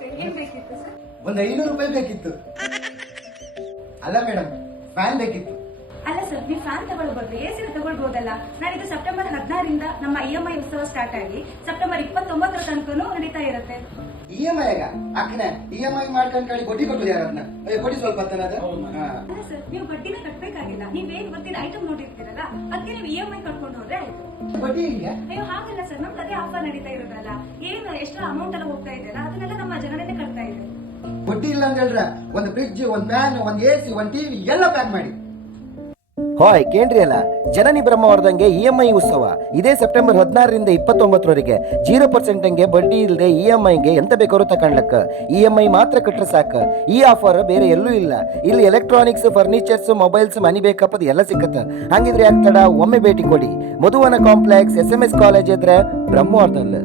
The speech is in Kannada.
ನಮಸ್ತೆ, ಏನ್ ಬೇಕಿತ್ತು ಸರ್? ಒಂದು 500 ರೂಪಾಯಿ ಬೇಕಿತ್ತು. ಅಲ್ಲ ಮೇಡಮ್, ಫ್ಯಾನ್ ಬೇಕಿತ್ತು. ಅಲ್ಲ ಸರ್, ನೀವು ಫ್ಯಾನ್ ತಗೊಳ್ಬಹುದು, ಎಸಿ ತಗೊಳ್ಬಹುದಲ್ಲ. ನಾಡಿದ್ದು ಸೆಪ್ಟೆಂಬರ್ 16ರಿಂದ ನಮ್ಮ EMI ಉತ್ಸವ ಸ್ಟಾರ್ಟ್ ಆಗಿ ಸೆಪ್ಟೆಂಬರ್ 29ರ ತನಕನೂ ನಡೀತಾ ಇರುತ್ತೆ. EMI ಅಕ್ಕನೆ EMI ಮಾಡ್ಕೊಂಡು ಕಳಿ ಬಡ್ಡಿ ಕೊಟ್ಟರು ಯಾರನ್ನ ಕೊಡಿ ಸ್ವಲ್ಪ ಅಲ್ಲ ಸರ್, ನೀವು ಬಡ್ಡಿನ ಕಟ್ಟಬೇಕಾಗಿಲ್ಲ. ನೀವೇನ್ ಗೊತ್ತಿನ ಐಟಮ್ ನೋಡಿರ್ತೀರಲ್ಲ, ಅದಕ್ಕೆ ನೀವು EMI ಕಟ್ಕೊಂಡು ಹೋದ್ರೆ ಆಯ್ತು. ಬಡ್ಡಿ ಹಿಂಗೆ ಅಯ್ಯೋ ಹಾಗಲ್ಲ ಸರ್, ನಮ್ದು ಅದೇ ಆಫರ್ ನಡೀತಾ ಇರೋದಲ್ಲ. ಏನು ಎಷ್ಟು ಅಮೌಂಟ್ ಎಲ್ಲ ಹೋಗ್ತಾ ಇದೆಯಲ್ಲ, ಅದನ್ನೆಲ್ಲ ನಮ್ಮ ಜನರನ್ನೇ ಕಟ್ತಾ ಇದೆ. ಬಡ್ಡಿ ಇಲ್ಲ ಅಂತ ಹೇಳ್ರ ಒಂದು ಫ್ರಿಡ್ಜ್, ಒಂದು ಫ್ಯಾನ್, ಒಂದು AC, ಒಂದು ಟಿವಿ ಎಲ್ಲ ಪ್ಯಾಕ್ ಮಾಡಿ. ಹಾಯ್ ಕೇಂದ್ರಿ ಅಲ್ಲ, ಜನನಿ ಬ್ರಹ್ಮವರ್ಧಂಗೆ EMI ಉತ್ಸವ ಇದೇ ಸೆಪ್ಟೆಂಬರ್ 16ರಿಂದ 29ರವರೆಗೆ 0% ಬಡ್ಡಿ ಇಲ್ಲದೆ EMIಗೆ ಎಂತ ಬೇಕಾದ್ರೂ ತಕೊಂಡ್ಲಕ್ಕ. EMI ಮಾತ್ರ ಕಟ್ರೆ ಸಾಕು. ಈ ಆಫರ್ ಬೇರೆ ಎಲ್ಲೂ ಇಲ್ಲ. ಇಲ್ಲಿ ಎಲೆಕ್ಟ್ರಾನಿಕ್ಸ್, ಫರ್ನಿಚರ್ಸ್, ಮೊಬೈಲ್ಸ್, ಮನಿ ಬೇಕಪ್ ಅದು ಎಲ್ಲ ಸಿಕ್ಕತ್ತೆ. ಹಂಗಿದ್ರೆ ಆಗ್ತಡ ಒಮ್ಮೆ ಭೇಟಿ ಕೊಡಿ. ಮಧುವನ ಕಾಂಪ್ಲೆಕ್ಸ್, SMS ಕಾಲೇಜ್ ಇದ್ರೆ ಬ್ರಹ್ಮವರ್ಧನ್.